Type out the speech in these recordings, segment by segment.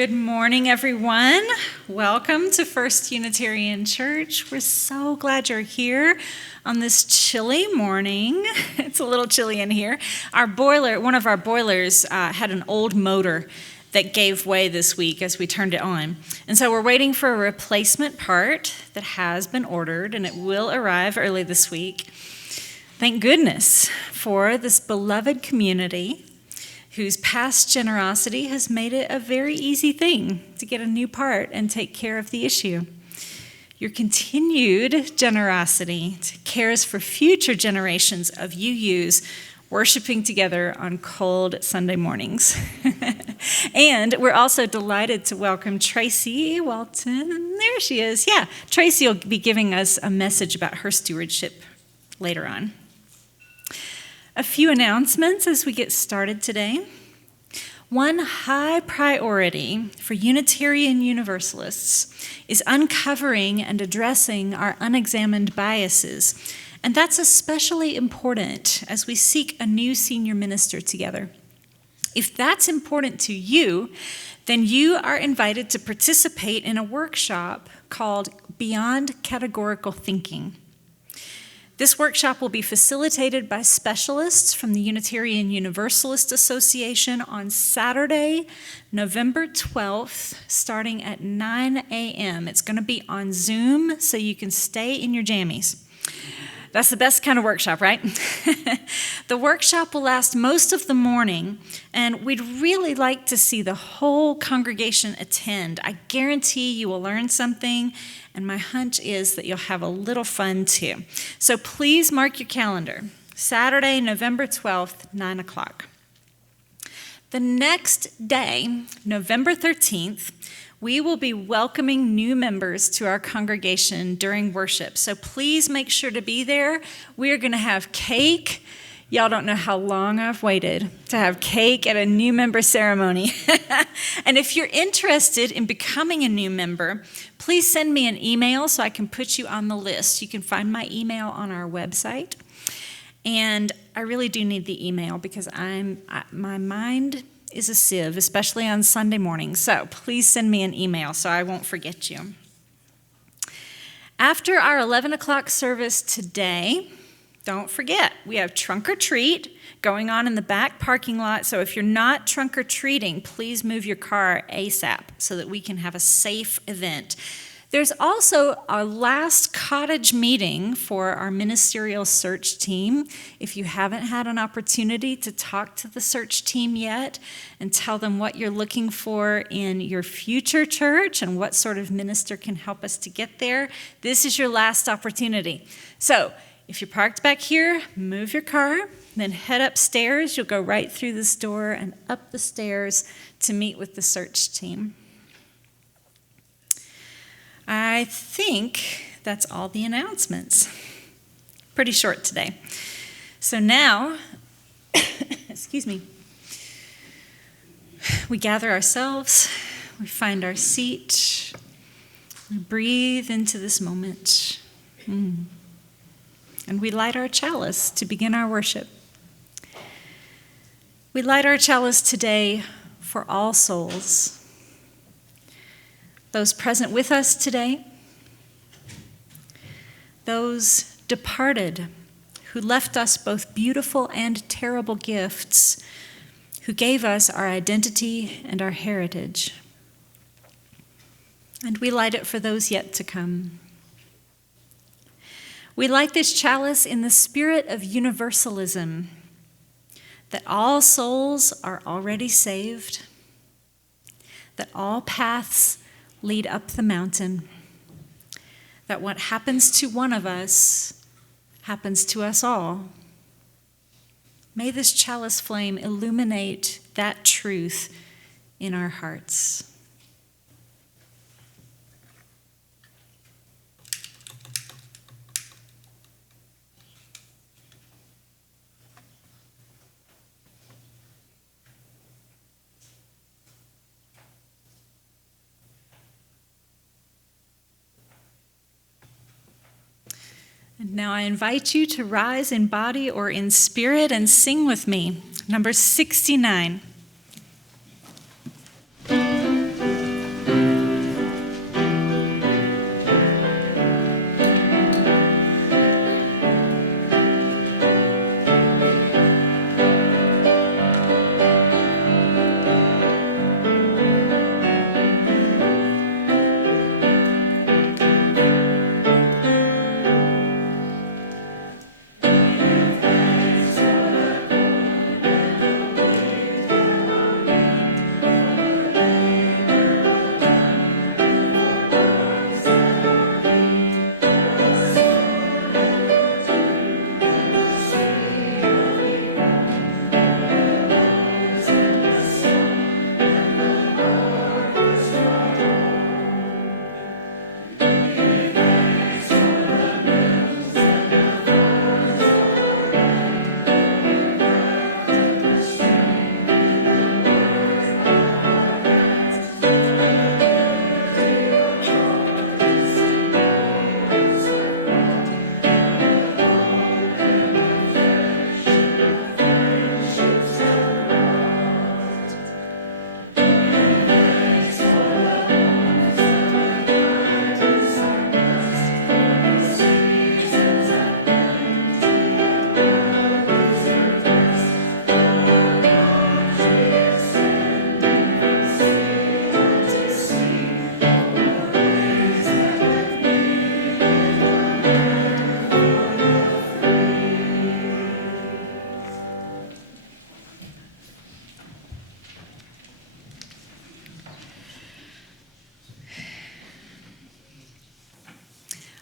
Good morning, everyone. Welcome to First Unitarian Church. We're so glad you're here on this chilly morning. It's a little chilly in here. One of our boilers had an old motor that gave way this week as we turned it on. And so we're waiting for a replacement part that has been ordered, and it will arrive early this week. Thank goodness for this beloved community whose past generosity has made it a very easy thing to get a new part and take care of the issue. Your continued generosity cares for future generations of UUs worshiping together on cold Sunday mornings. And we're also delighted to welcome Tracy Walton. There she is. Yeah, Tracy will be giving us a message about her stewardship later on. A few announcements as we get started today. One high priority for Unitarian Universalists is uncovering and addressing our unexamined biases, and that's especially important as we seek a new senior minister together. If that's important to you, then you are invited to participate in a workshop called Beyond Categorical Thinking. This workshop will be facilitated by specialists from the Unitarian Universalist Association on Saturday, November 12th, starting at 9 a.m. It's going to be on Zoom, so you can stay in your jammies. That's the best kind of workshop, right? The workshop will last most of the morning, and we'd really like to see the whole congregation attend. I guarantee you will learn something, and my hunch is that you'll have a little fun too. So please mark your calendar. Saturday, November 12th, 9 o'clock. The next day, November 13th, we will be welcoming new members to our congregation during worship. So please make sure to be there. We are going to have cake. Y'all don't know how long I've waited to have cake at a new member ceremony. And if you're interested in becoming a new member, please send me an email so I can put you on the list. You can find my email on our website. And I really do need the email because my mind is a sieve, especially on Sunday morning. So please send me an email so I won't forget you. After our 11 o'clock service today, don't forget, we have trunk or treat going on in the back parking lot. So if you're not trunk or treating, please move your car ASAP so that we can have a safe event. There's also our last cottage meeting for our ministerial search team. If you haven't had an opportunity to talk to the search team yet and tell them what you're looking for in your future church and what sort of minister can help us to get there, this is your last opportunity. So if you're parked back here, move your car, then head upstairs. You'll go right through this door and up the stairs to meet with the search team. I think that's all the announcements. Pretty short today. So now, excuse me, we gather ourselves, we find our seat, we breathe into this moment, and we light our chalice to begin our worship. We light our chalice today for all souls. Those present with us today, those departed who left us both beautiful and terrible gifts, who gave us our identity and our heritage. And we light it for those yet to come. We light this chalice in the spirit of universalism, that all souls are already saved, that all paths lead up the mountain, that what happens to one of us happens to us all. May this chalice flame illuminate that truth in our hearts. And now I invite you to rise in body or in spirit and sing with me. Number 69.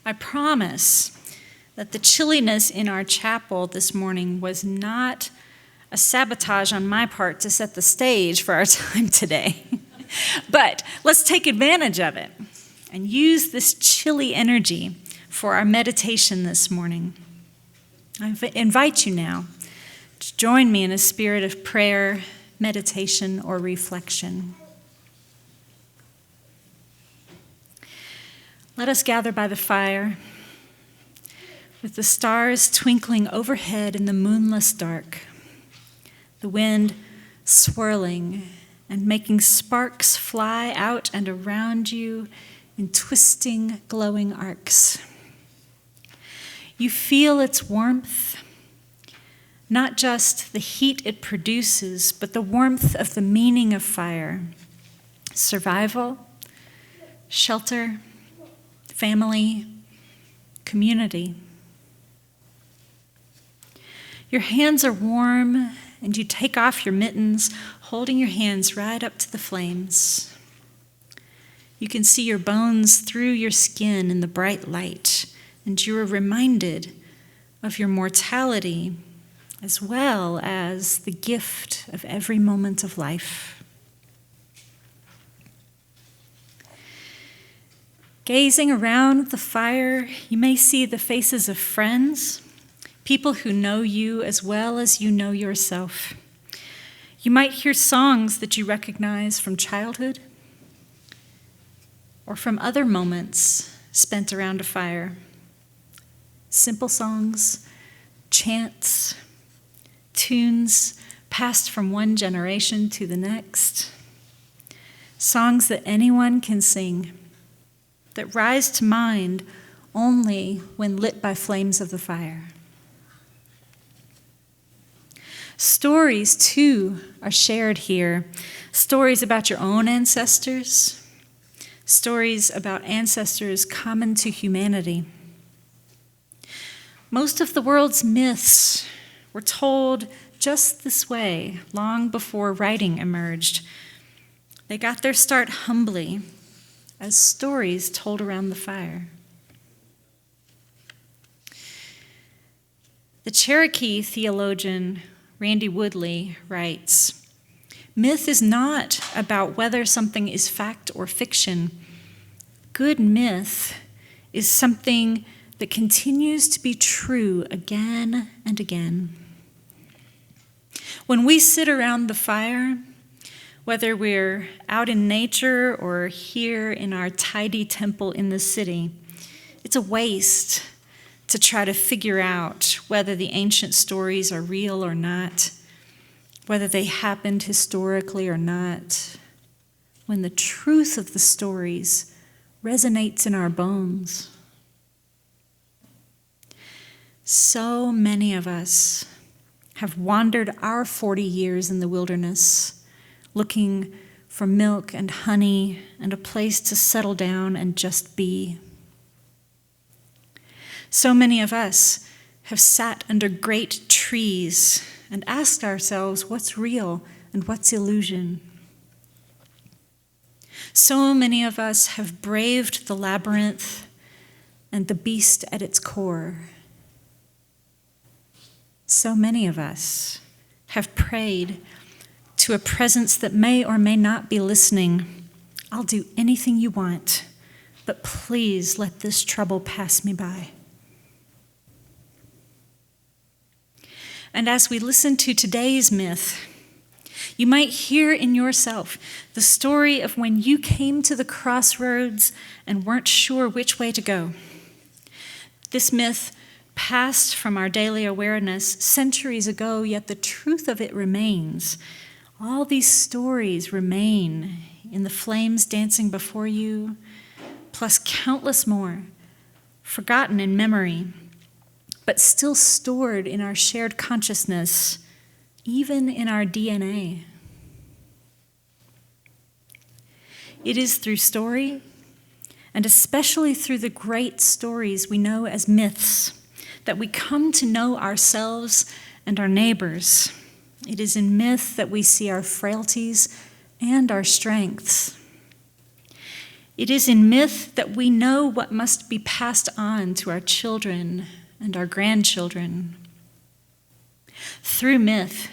I promise that the chilliness in our chapel this morning was not a sabotage on my part to set the stage for our time today. But let's take advantage of it and use this chilly energy for our meditation this morning. I invite you now to join me in a spirit of prayer, meditation, or reflection. Let us gather by the fire, with the stars twinkling overhead in the moonless dark, the wind swirling and making sparks fly out and around you in twisting, glowing arcs. You feel its warmth, not just the heat it produces, but the warmth of the meaning of fire: survival, shelter, family, community. Your hands are warm, and you take off your mittens, holding your hands right up to the flames. You can see your bones through your skin in the bright light, and you are reminded of your mortality as well as the gift of every moment of life. Gazing around the fire, you may see the faces of friends, people who know you as well as you know yourself. You might hear songs that you recognize from childhood or from other moments spent around a fire. Simple songs, chants, tunes passed from one generation to the next. Songs that anyone can sing, that rise to mind only when lit by flames of the fire. Stories, too, are shared here. Stories about your own ancestors, stories about ancestors common to humanity. Most of the world's myths were told just this way long before writing emerged. They got their start humbly as stories told around the fire. The Cherokee theologian Randy Woodley writes, "Myth is not about whether something is fact or fiction. Good myth is something that continues to be true again and again." When we sit around the fire, whether we're out in nature or here in our tidy temple in the city, it's a waste to try to figure out whether the ancient stories are real or not, whether they happened historically or not, when the truth of the stories resonates in our bones. So many of us have wandered our 40 years in the wilderness, looking for milk and honey and a place to settle down and just be. So many of us have sat under great trees and asked ourselves what's real and what's illusion. So many of us have braved the labyrinth and the beast at its core. So many of us have prayed to a presence that may or may not be listening, "I'll do anything you want, but please let this trouble pass me by." And as we listen to today's myth, you might hear in yourself the story of when you came to the crossroads and weren't sure which way to go. This myth passed from our daily awareness centuries ago, yet the truth of it remains. All these stories remain in the flames dancing before you, plus countless more, forgotten in memory, but still stored in our shared consciousness, even in our DNA. It is through story, and especially through the great stories we know as myths, that we come to know ourselves and our neighbors. It is in myth that we see our frailties and our strengths. It is in myth that we know what must be passed on to our children and our grandchildren. Through myth,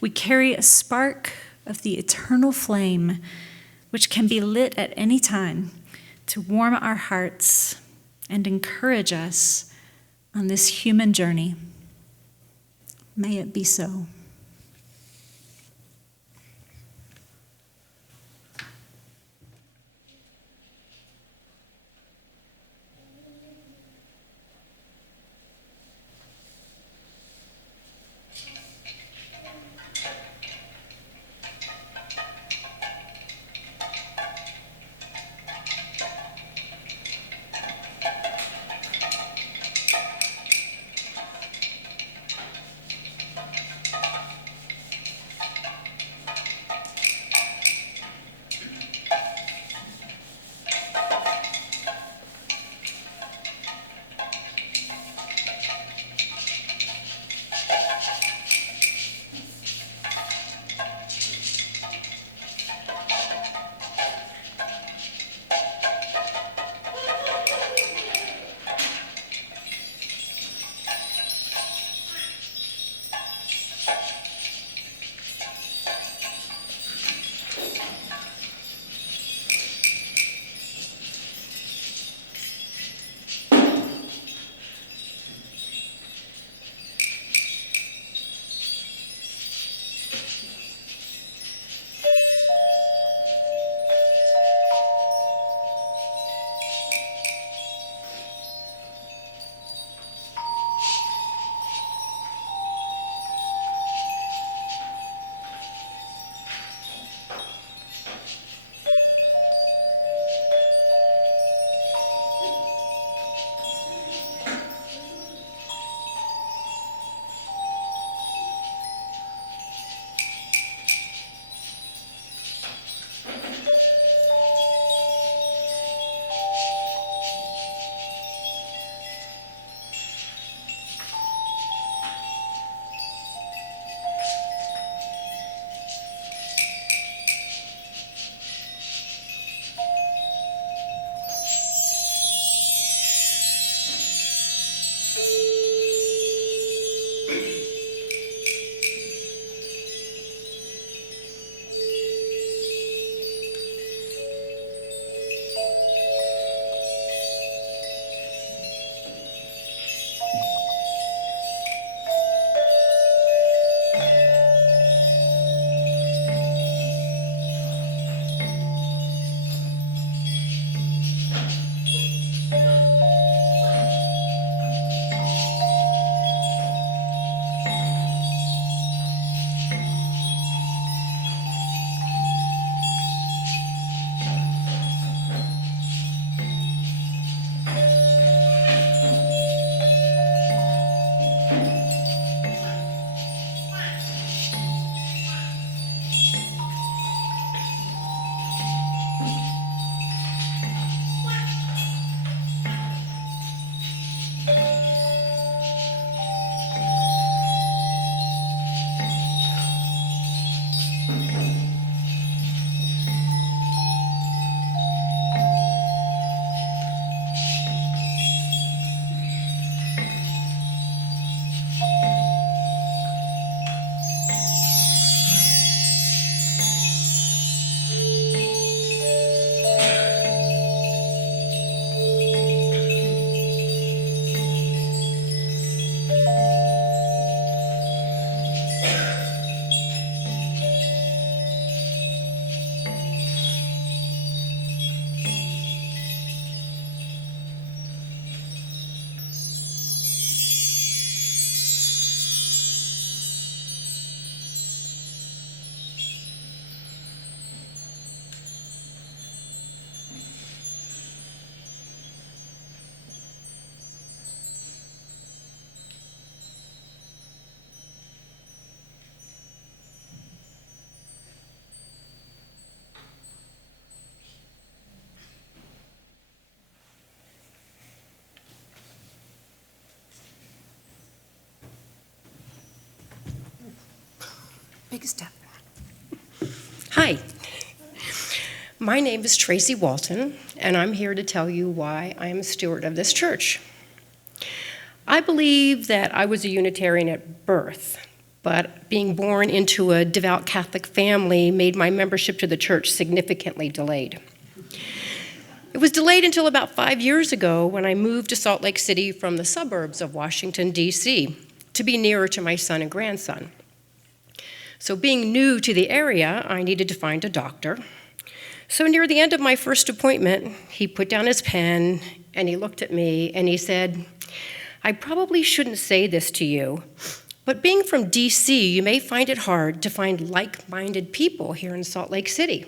we carry a spark of the eternal flame, which can be lit at any time to warm our hearts and encourage us on this human journey. May it be so. Big step. Hi. My name is Tracy Walton, and I'm here to tell you why I am a steward of this church. I believe that I was a Unitarian at birth, but being born into a devout Catholic family made my membership to the church significantly delayed. It was delayed until about 5 years ago when I moved to Salt Lake City from the suburbs of Washington, D.C., to be nearer to my son and grandson. So being new to the area, I needed to find a doctor. So near the end of my first appointment, he put down his pen and he looked at me and he said, "I probably shouldn't say this to you, but being from DC, you may find it hard to find like-minded people here in Salt Lake City.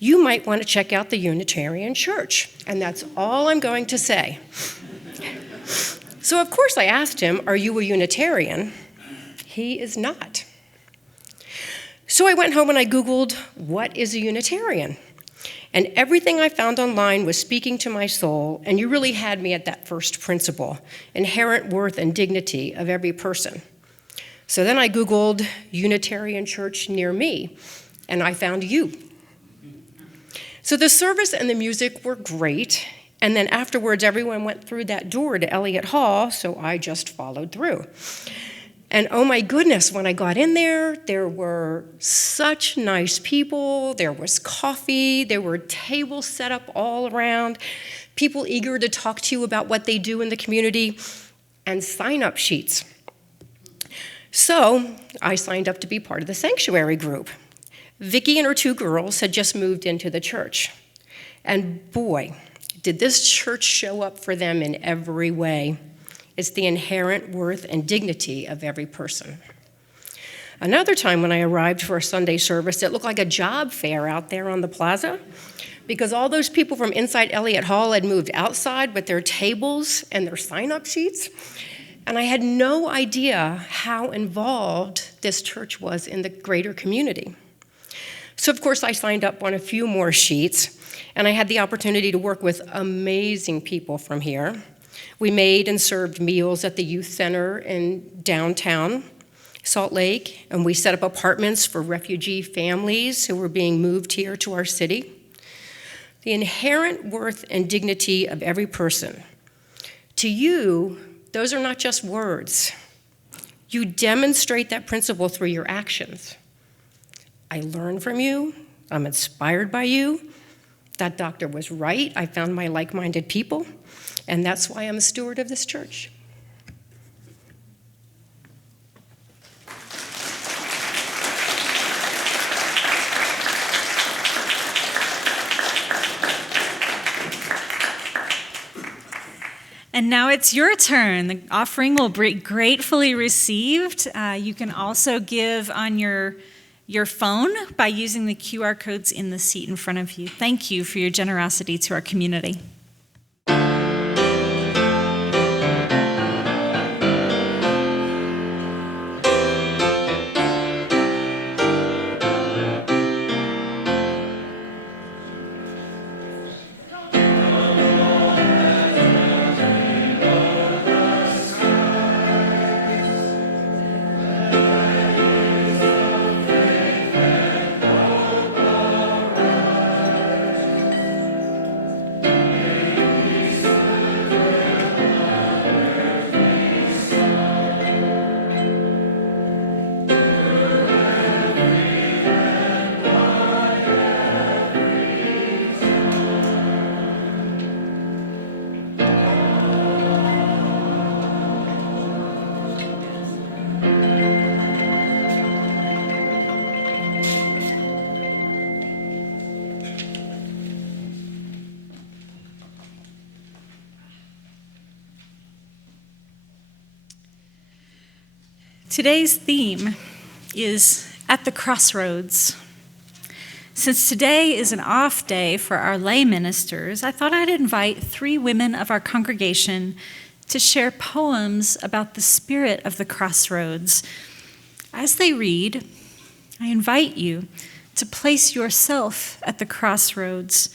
You might want to check out the Unitarian Church," and that's all I'm going to say. So of course I asked him, "Are you a Unitarian?" He is not. So I went home and I Googled, what is a Unitarian? And everything I found online was speaking to my soul, and you really had me at that first principle, inherent worth and dignity of every person. So then I Googled Unitarian Church near me, and I found you. So the service and the music were great, and then afterwards everyone went through that door to Elliott Hall, so I just followed through. And oh my goodness, when I got in there were such nice people, there was coffee, there were tables set up all around, people eager to talk to you about what they do in the community, and sign-up sheets. So I signed up to be part of the sanctuary group. Vicki and her 2 girls had just moved into the church. And boy, did this church show up for them in every way. It's the inherent worth and dignity of every person. Another time when I arrived for a Sunday service, it looked like a job fair out there on the plaza because all those people from inside Elliott Hall had moved outside with their tables and their sign-up sheets. And I had no idea how involved this church was in the greater community. So of course I signed up on a few more sheets, and I had the opportunity to work with amazing people from here. We made and served meals at the youth center in downtown Salt Lake, and we set up apartments for refugee families who were being moved here to our city. The inherent worth and dignity of every person. To you, those are not just words. You demonstrate that principle through your actions. I learn from you. I'm inspired by you. That doctor was right. I found my like-minded people. And that's why I'm a steward of this church. And now it's your turn. The offering will be gratefully received. You can also give on your phone by using the QR codes in the seat in front of you. Thank you for your generosity to our community. Today's theme is at the Crossroads. Since today is an off day for our lay ministers, I thought I'd invite 3 women of our congregation to share poems about the spirit of the Crossroads. As they read, I invite you to place yourself at the crossroads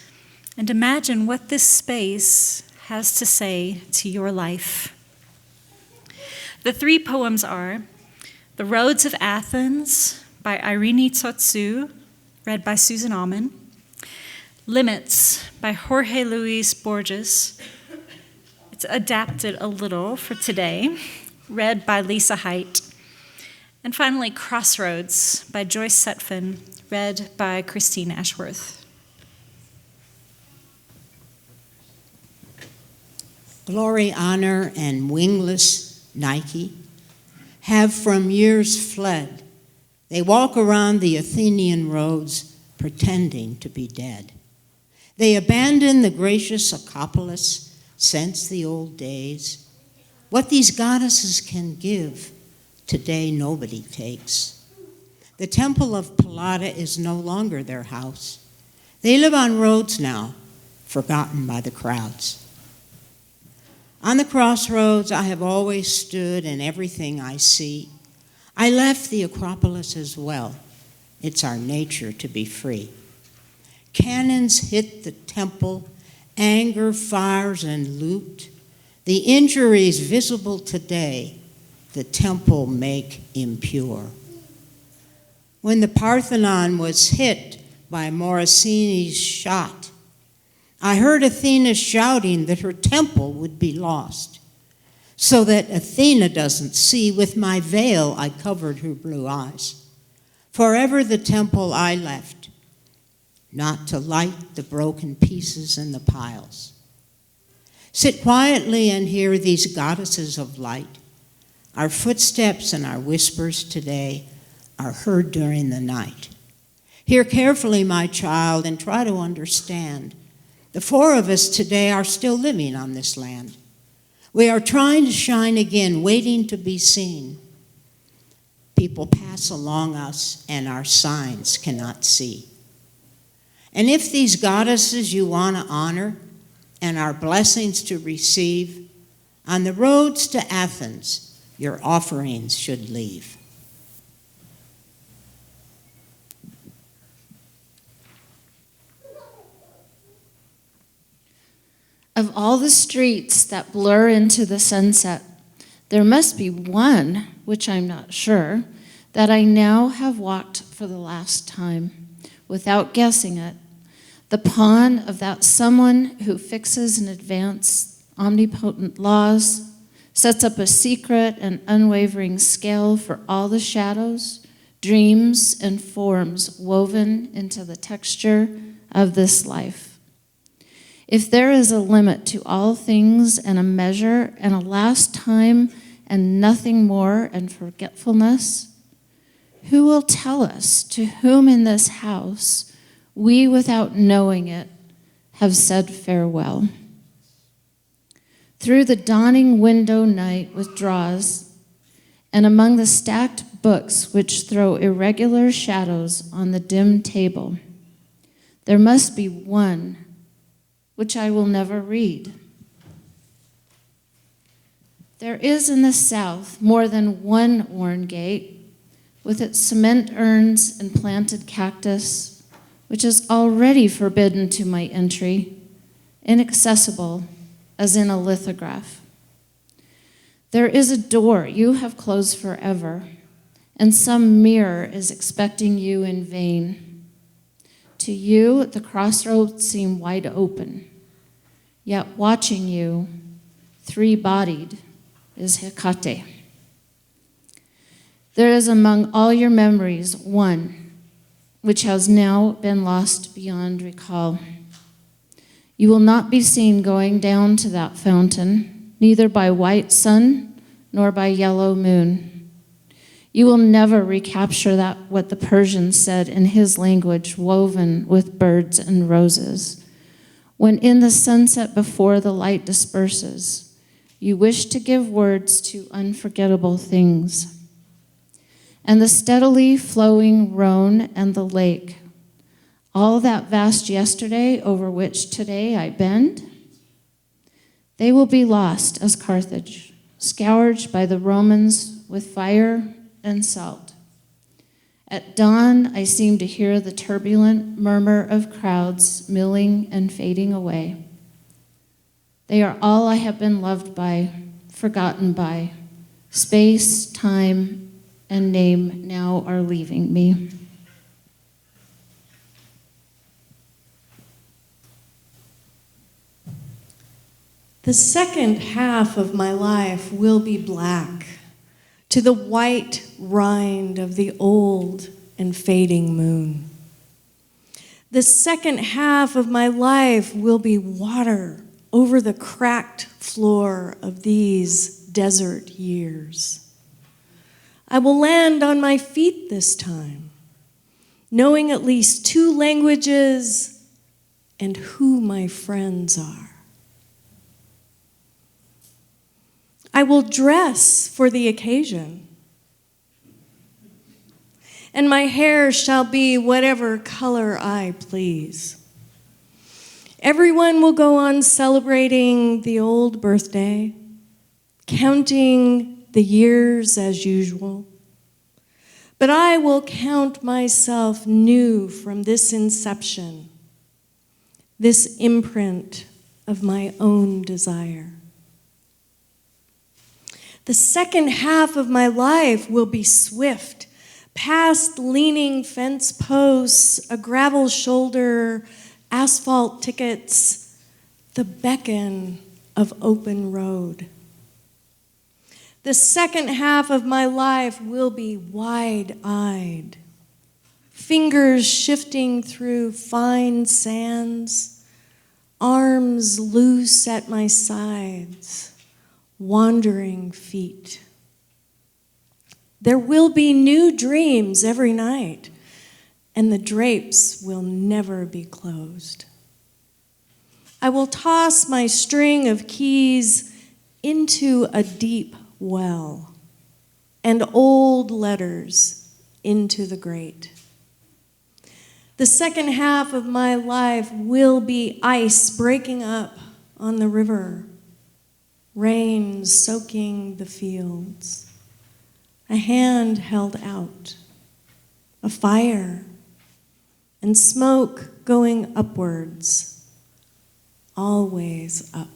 and imagine what this space has to say to your life. The 3 poems are The Roads of Athens by Eirini Tsotsou, read by Susan Allman, Limits by Jorge Luis Borges. It's adapted a little for today, read by Lisa Hyte. And finally, Crossroads by Joyce Sutphen, read by Christine Ashworth. Glory, honor, and wingless Nike have from years fled. They walk around the Athenian roads pretending to be dead. They abandon the gracious Acropolis since the old days. What these goddesses can give, today nobody takes. The temple of Pallada is no longer their house. They live on roads now, forgotten by the crowds. On the crossroads I have always stood, and everything I see. I left the Acropolis as well. It's our nature to be free. Cannons hit the temple, anger, fires, and loot. The injuries visible today, the temple make impure. When the Parthenon was hit by Morosini's shot, I heard Athena shouting that her temple would be lost. So that Athena doesn't see, with my veil I covered her blue eyes. Forever the temple I left, not to light the broken pieces in the piles. Sit quietly and hear these goddesses of light. Our footsteps and our whispers today are heard during the night. Hear carefully, my child, and try to understand. The four of us today are still living on this land. We are trying to shine again, waiting to be seen. People pass along us, and our signs cannot see. And if these goddesses you want to honor and our blessings to receive, on the roads to Athens, your offerings should leave. Of all the streets that blur into the sunset, there must be one, which I'm not sure, that I now have walked for the last time, without guessing it, the pawn of that someone who fixes in advance omnipotent laws, sets up a secret and unwavering scale for all the shadows, dreams, and forms woven into the texture of this life. If there is a limit to all things and a measure and a last time and nothing more and forgetfulness, who will tell us to whom in this house we, without knowing it, have said farewell? Through the dawning window night withdraws, and among the stacked books which throw irregular shadows on the dim table, there must be one which I will never read. There is in the south more than one worn gate, with its cement urns and planted cactus, which is already forbidden to my entry, inaccessible as in a lithograph. There is a door you have closed forever, and some mirror is expecting you in vain. To you, the crossroads seem wide open, yet watching you, three-bodied, is Hecate. There is among all your memories one which has now been lost beyond recall. You will not be seen going down to that fountain, neither by white sun nor by yellow moon. You will never recapture that what the Persian said in his language, woven with birds and roses. When in the sunset before the light disperses, you wish to give words to unforgettable things. And the steadily flowing Rhone and the lake, all that vast yesterday over which today I bend, they will be lost as Carthage, scourged by the Romans with fire and salt. At dawn, I seem to hear the turbulent murmur of crowds milling and fading away. They are all I have been loved by, forgotten by. Space, time, and name now are leaving me. The second half of my life will be black, to the white rind of the old and fading moon. The second half of my life will be water over the cracked floor of these desert years. I will land on my feet this time, knowing at least 2 languages and who my friends are. I will dress for the occasion, and my hair shall be whatever color I please. Everyone will go on celebrating the old birthday, counting the years as usual. But I will count myself new from this inception, this imprint of my own desire. The second half of my life will be swift, past leaning fence posts, a gravel shoulder, asphalt tickets, the beckon of open road. The second half of my life will be wide-eyed, fingers shifting through fine sands, arms loose at my sides, wandering feet. There will be new dreams every night, and the drapes will never be closed. I will toss my string of keys into a deep well, and old letters into the grate. The second half of my life will be ice breaking up on the river, rain soaking the fields, a hand held out, a fire, and smoke going upwards, always up.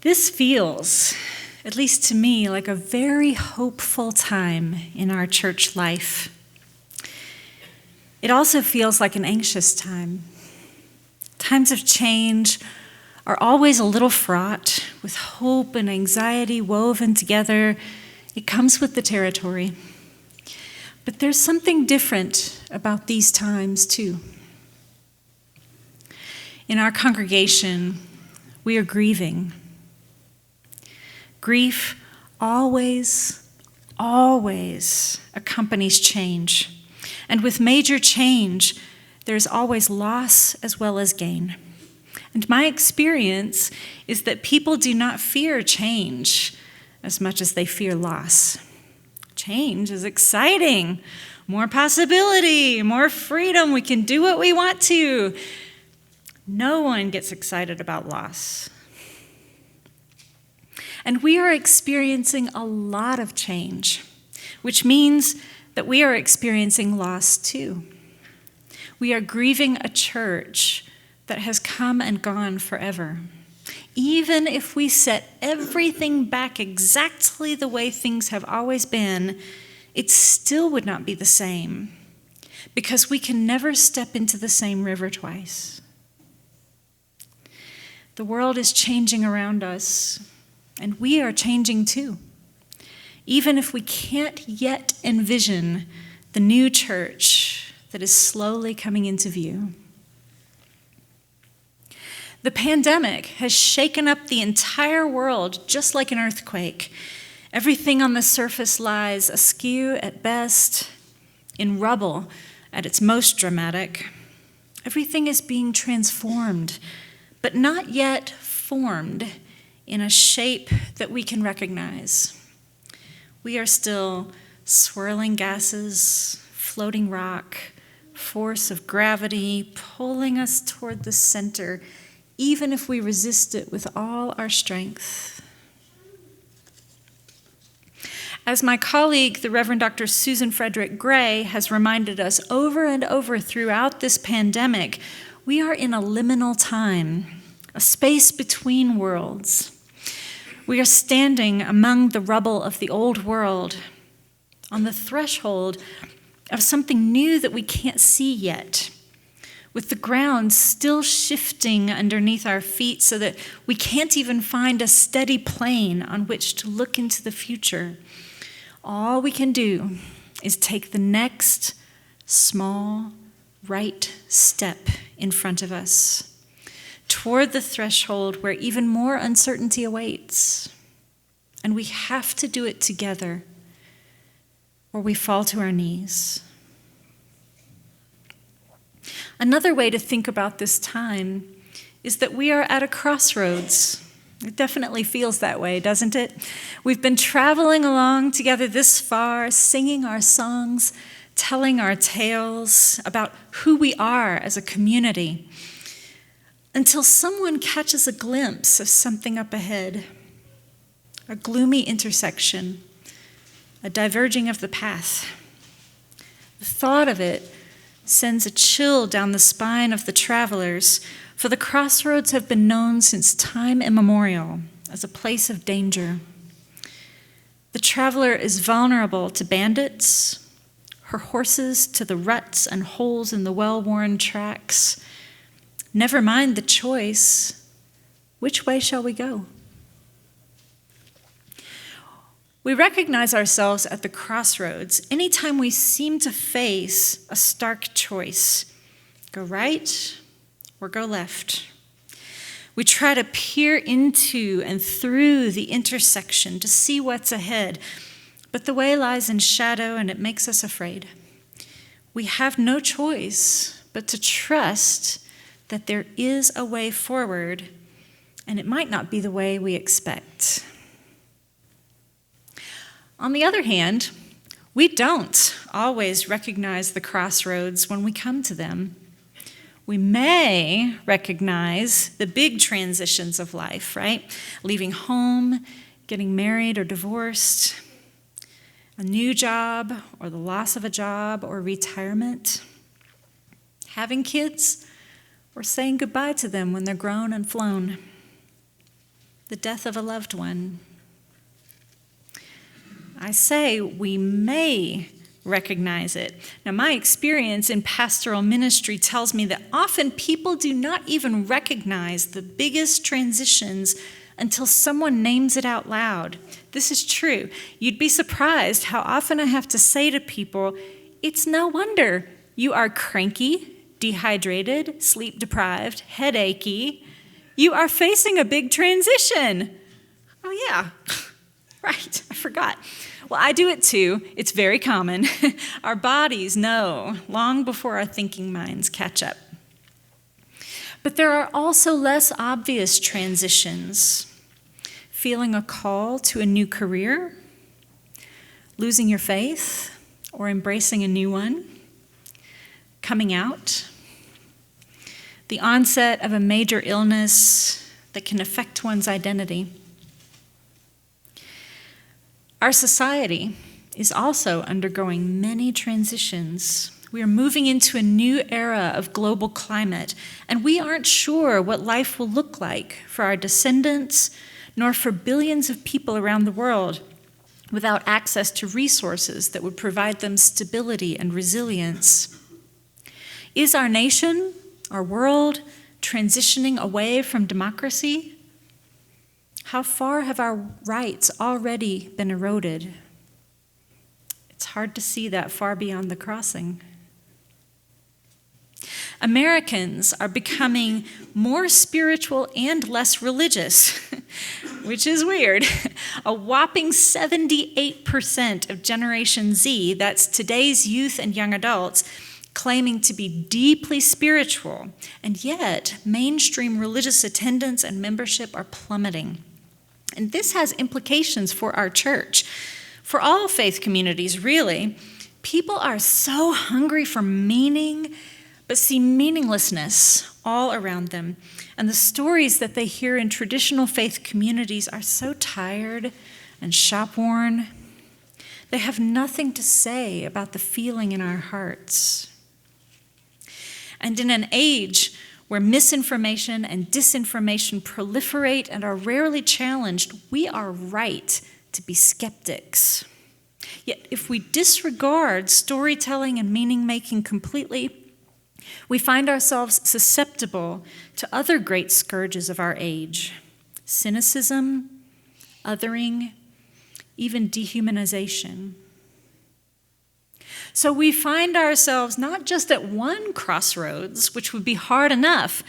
This feels, at least to me, like a very hopeful time in our church life. It also feels like an anxious time. Times of change are always a little fraught with hope and anxiety woven together. It comes with the territory. But there's something different about these times, too. In our congregation, we are grieving. Grief always accompanies change. And with major change, there's always loss as well as gain. And my experience is that people do not fear change as much as they fear loss. Change is exciting. More possibility, more freedom. We can do what we want to. No one gets excited about loss. And we are experiencing a lot of change, which means that we are experiencing loss too. We are grieving a church that has come and gone forever. Even if we set everything back exactly the way things have always been, it still would not be the same, because we can never step into the same river twice. The world is changing around us, and we are changing too, even if we can't yet envision the new church that is slowly coming into view. The pandemic has shaken up the entire world just like an earthquake. Everything on the surface lies askew at best, in rubble at its most dramatic. Everything is being transformed, but not yet formed in a shape that we can recognize. We are still swirling gases, floating rock, force of gravity pulling us toward the center, even if we resist it with all our strength. As my colleague, the Reverend Dr. Susan Frederick Gray, has reminded us over and over throughout this pandemic, we are in a liminal time, a space between worlds. We are standing among the rubble of the old world, on the threshold of something new that we can't see yet, with the ground still shifting underneath our feet so that we can't even find a steady plane on which to look into the future. All we can do is take the next small, right step in front of us toward the threshold where even more uncertainty awaits. And we have to do it together, or we fall to our knees. Another way to think about this time is that we are at a crossroads. It definitely feels that way, doesn't it? We've been traveling along together this far, singing our songs, telling our tales about who we are as a community, until someone catches a glimpse of something up ahead, a gloomy intersection, a diverging of the path. The thought of it sends a chill down the spine of the travelers, for the crossroads have been known since time immemorial as a place of danger. The traveler is vulnerable to bandits, her horses to the ruts and holes in the well-worn tracks. Never mind the choice, which way shall we go? We recognize ourselves at the crossroads anytime we seem to face a stark choice. Go right or go left. We try to peer into and through the intersection to see what's ahead, but the way lies in shadow and it makes us afraid. We have no choice but to trust that there is a way forward, and it might not be the way we expect. On the other hand, we don't always recognize the crossroads when we come to them. We may recognize the big transitions of life, right? Leaving home, getting married or divorced, a new job or the loss of a job or retirement, having kids or saying goodbye to them when they're grown and flown, the death of a loved one. I say we may recognize it. Now, my experience in pastoral ministry tells me that often people do not even recognize the biggest transitions until someone names it out loud. This is true. You'd be surprised how often I have to say to people, it's no wonder you are cranky, dehydrated, sleep-deprived, headachy. You are facing a big transition. Oh, yeah, right, I forgot. Well, I do it too. It's very common. Our bodies know long before our thinking minds catch up. But there are also less obvious transitions. Feeling a call to a new career, losing your faith, or embracing a new one, coming out, the onset of a major illness that can affect one's identity. Our society is also undergoing many transitions. We are moving into a new era of global climate, and we aren't sure what life will look like for our descendants, nor for billions of people around the world without access to resources that would provide them stability and resilience. Is our nation, our world, transitioning away from democracy? How far have our rights already been eroded? It's hard to see that far beyond the crossing. Americans are becoming more spiritual and less religious, which is weird. A whopping 78% of Generation Z, that's today's youth and young adults, claiming to be deeply spiritual, and yet mainstream religious attendance and membership are plummeting. And this has implications for our church, for all faith communities, really. People are so hungry for meaning, but see meaninglessness all around them. And the stories that they hear in traditional faith communities are so tired and shop-worn. They have nothing to say about the feeling in our hearts. And in an age where misinformation and disinformation proliferate and are rarely challenged, we are right to be skeptics. Yet if we disregard storytelling and meaning-making completely, we find ourselves susceptible to other great scourges of our age: cynicism, othering, even dehumanization. So we find ourselves not just at one crossroads, which would be hard enough,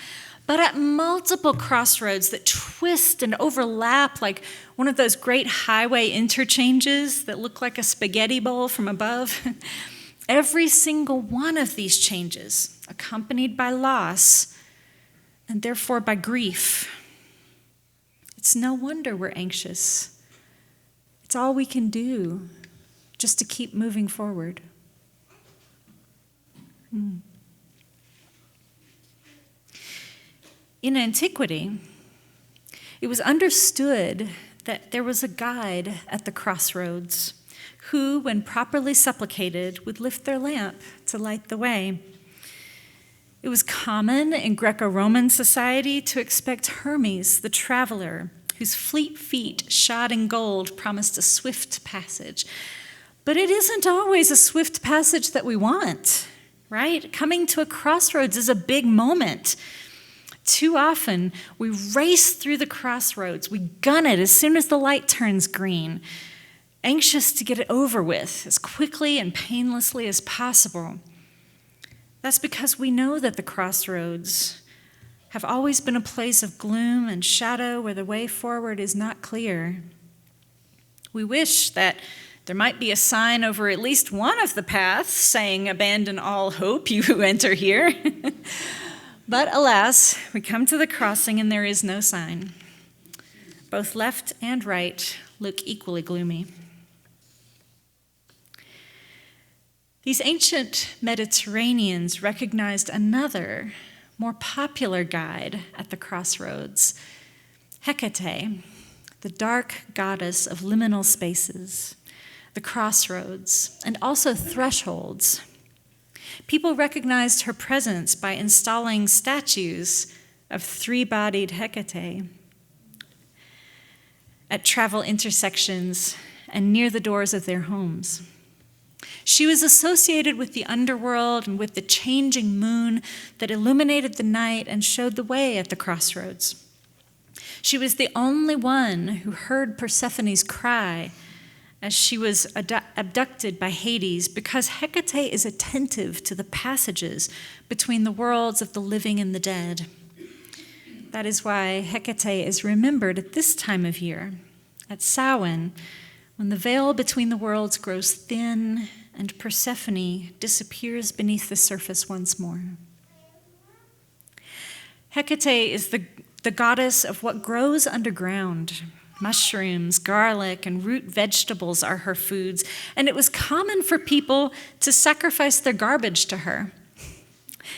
but at multiple crossroads that twist and overlap like one of those great highway interchanges that look like a spaghetti bowl from above. Every single one of these changes, accompanied by loss and therefore by grief. It's no wonder we're anxious. It's all we can do just to keep moving forward. In antiquity, it was understood that there was a guide at the crossroads who, when properly supplicated, would lift their lamp to light the way. It was common in Greco-Roman society to expect Hermes, the traveler, whose fleet feet shod in gold promised a swift passage. But it isn't always a swift passage that we want, right? Coming to a crossroads is a big moment. Too often, we race through the crossroads. We gun it as soon as the light turns green, anxious to get it over with as quickly and painlessly as possible. That's because we know that the crossroads have always been a place of gloom and shadow where the way forward is not clear. We wish that there might be a sign over at least one of the paths saying, "Abandon all hope, you who enter here." But alas, we come to the crossing and there is no sign. Both left and right look equally gloomy. These ancient Mediterraneans recognized another, more popular guide at the crossroads, Hecate, the dark goddess of liminal spaces, the crossroads, and also thresholds. People recognized her presence by installing statues of three-bodied Hecate at travel intersections and near the doors of their homes. She was associated with the underworld and with the changing moon that illuminated the night and showed the way at the crossroads. She was the only one who heard Persephone's cry as she was abducted by Hades, because Hecate is attentive to the passages between the worlds of the living and the dead. That is why Hecate is remembered at this time of year, at Samhain, when the veil between the worlds grows thin and Persephone disappears beneath the surface once more. Hecate is the goddess of what grows underground. Mushrooms, garlic, and root vegetables are her foods, and it was common for people to sacrifice their garbage to her.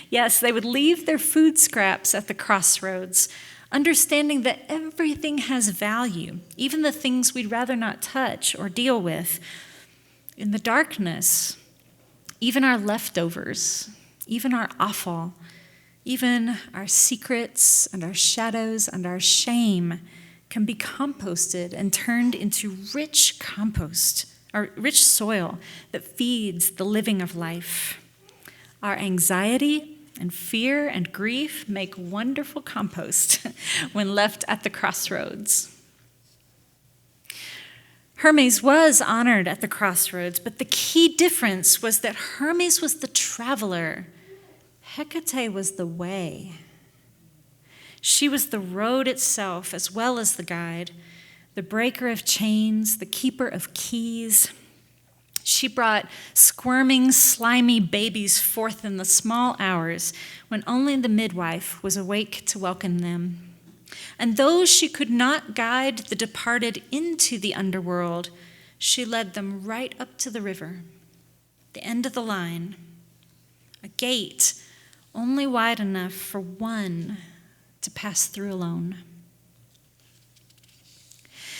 Yes, they would leave their food scraps at the crossroads, understanding that everything has value, even the things we'd rather not touch or deal with. In the darkness, even our leftovers, even our offal, even our secrets and our shadows and our shame can be composted and turned into rich compost, or rich soil that feeds the living of life. Our anxiety and fear and grief make wonderful compost when left at the crossroads. Hermes was honored at the crossroads, but the key difference was that Hermes was the traveler. Hecate was the way. She was the road itself as well as the guide, the breaker of chains, the keeper of keys. She brought squirming, slimy babies forth in the small hours when only the midwife was awake to welcome them. And though she could not guide the departed into the underworld, she led them right up to the river, the end of the line, a gate only wide enough for one to pass through alone.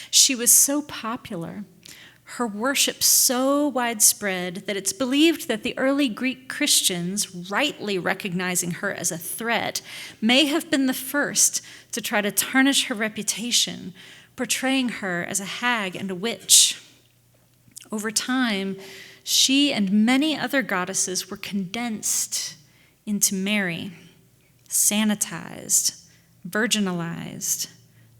She was so popular, her worship so widespread that it's believed that the early Greek Christians, rightly recognizing her as a threat, may have been the first to try to tarnish her reputation, portraying her as a hag and a witch. Over time, she and many other goddesses were condensed into Mary, sanitized, virginalized,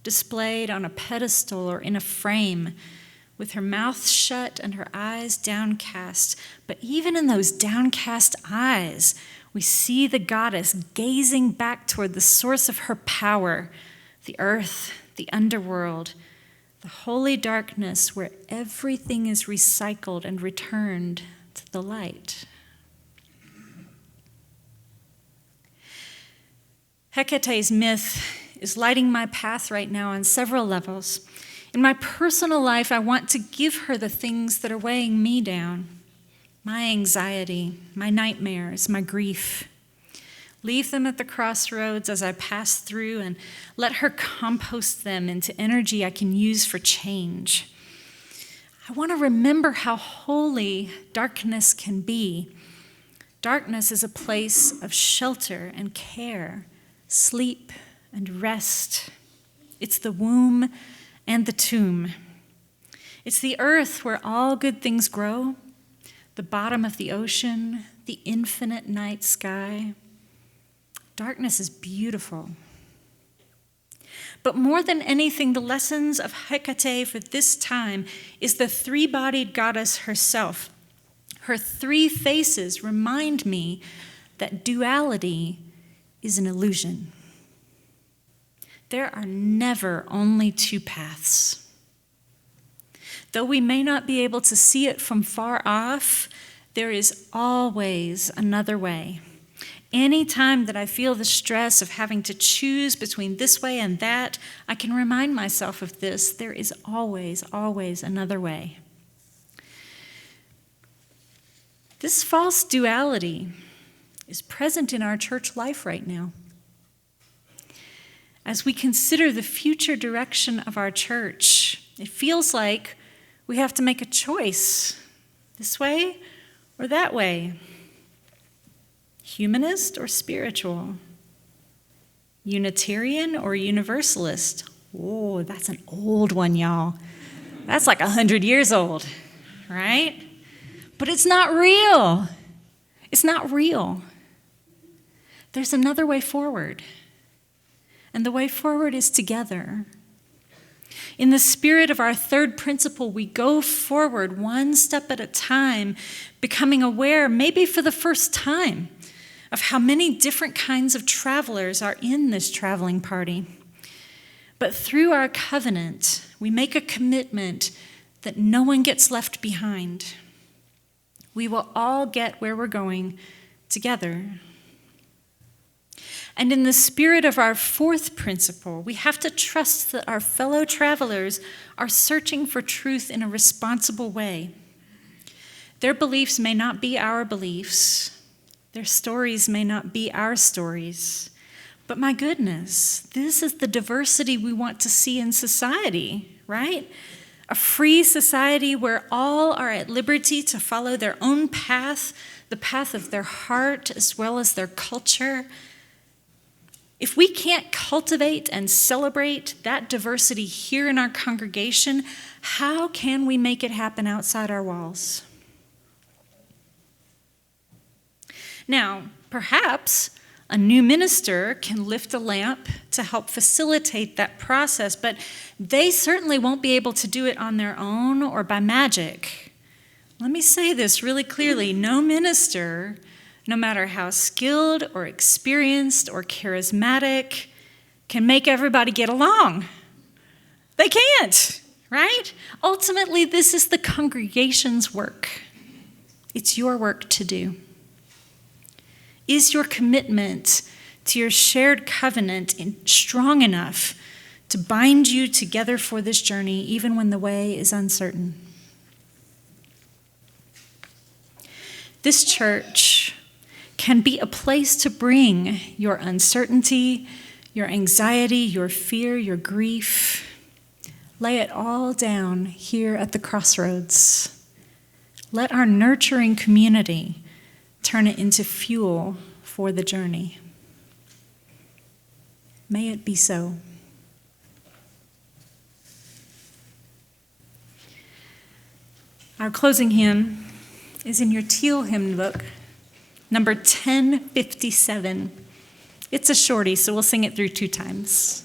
displayed on a pedestal or in a frame, with her mouth shut and her eyes downcast. But even in those downcast eyes, we see the goddess gazing back toward the source of her power, the earth, the underworld, the holy darkness where everything is recycled and returned to the light. Hecate's myth is lighting my path right now on several levels. In my personal life, I want to give her the things that are weighing me down: my anxiety, my nightmares, my grief. Leave them at the crossroads as I pass through and let her compost them into energy I can use for change. I want to remember how holy darkness can be. Darkness is a place of shelter and care, sleep and rest. It's the womb and the tomb. It's the earth where all good things grow, the bottom of the ocean, the infinite night sky. Darkness is beautiful. But more than anything, the lessons of Hecate for this time is the three-bodied goddess herself. Her three faces remind me that duality is an illusion. There are never only two paths. Though we may not be able to see it from far off, there is always another way. Any time that I feel the stress of having to choose between this way and that, I can remind myself of this: there is always, always another way. This false duality is present in our church life right now. As we consider the future direction of our church, it feels like we have to make a choice, this way or that way. Humanist or spiritual? Unitarian or Universalist? Oh, that's an old one, y'all. That's like 100 years old, right? But it's not real. It's not real. There's another way forward. And the way forward is together. In the spirit of our third principle, we go forward one step at a time, becoming aware, maybe for the first time, of how many different kinds of travelers are in this traveling party. But through our covenant, we make a commitment that no one gets left behind. We will all get where we're going together. And in the spirit of our fourth principle, we have to trust that our fellow travelers are searching for truth in a responsible way. Their beliefs may not be our beliefs. Their stories may not be our stories. But my goodness, this is the diversity we want to see in society, right? A free society where all are at liberty to follow their own path, the path of their heart as well as their culture. If we can't cultivate and celebrate that diversity here in our congregation, how can we make it happen outside our walls? Now, perhaps a new minister can lift a lamp to help facilitate that process, but they certainly won't be able to do it on their own or by magic. Let me say this really clearly. No minister, no matter how skilled or experienced or charismatic, can make everybody get along. They can't, right? Ultimately, this is the congregation's work. It's your work to do. Is your commitment to your shared covenant strong enough to bind you together for this journey, even when the way is uncertain? This church can be a place to bring your uncertainty, your anxiety, your fear, your grief, lay it all down here at the Crossroads. Let our nurturing community turn it into fuel for the journey. May it be so. Our closing hymn is in your teal hymn book, number 1057. It's a shorty, so we'll sing it through 2 times.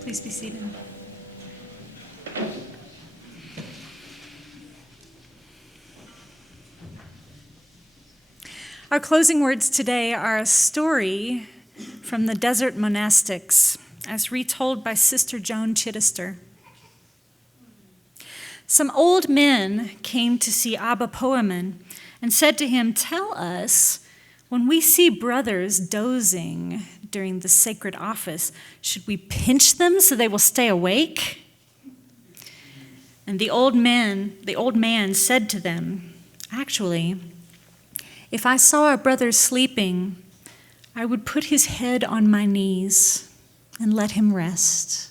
Please be seated. Our closing words today are a story from the desert monastics, as retold by Sister Joan Chittister. Some old men came to see Abba Poemen and said to him, "Tell us, when we see brothers dozing during the sacred office, should we pinch them so they will stay awake?" And the old man said to them, "Actually, if I saw a brother sleeping, I would put his head on my knees and let him rest."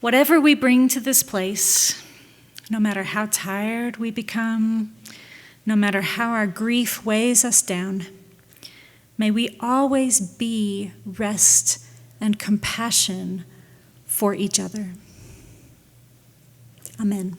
Whatever we bring to this place, no matter how tired we become, no matter how our grief weighs us down, may we always be rest and compassion for each other. Amen.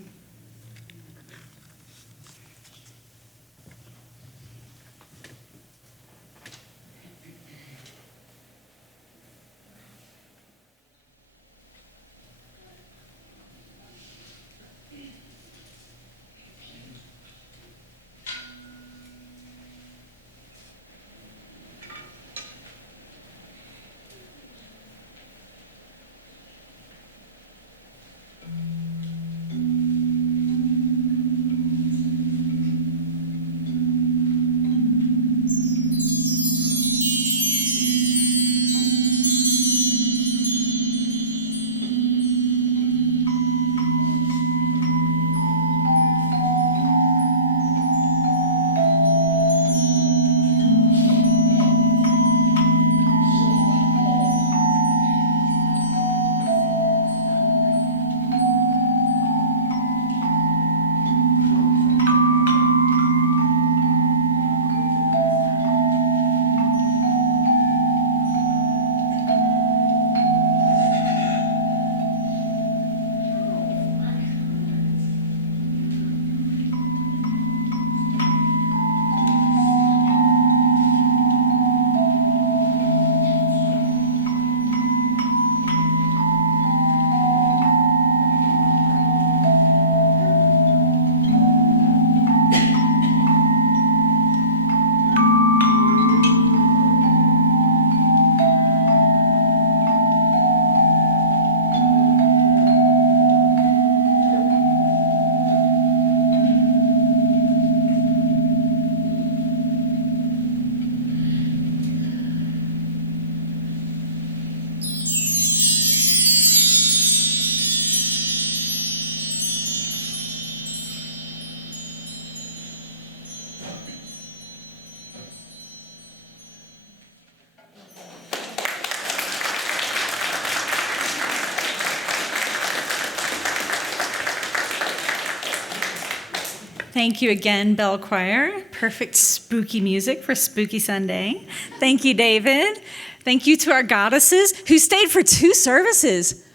Thank you again, Bell Choir. Perfect spooky music for Spooky Sunday. Thank you, David. Thank you to our goddesses who stayed for 2 services.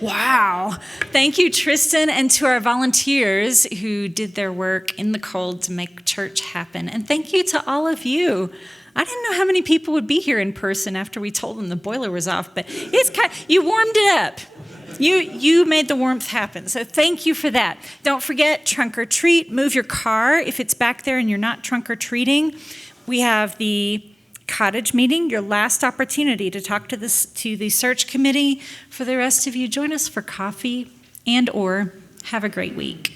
Wow. Thank you, Tristan, and to our volunteers who did their work in the cold to make church happen. And thank you to all of you. I didn't know how many people would be here in person after we told them the boiler was off, but you warmed it up. You made the warmth happen, so thank you for that. Don't forget, trunk or treat. Move your car if it's back there and you're not trunk or treating. We have the cottage meeting, your last opportunity to talk to the search committee. For the rest of you, join us for coffee and/or have a great week.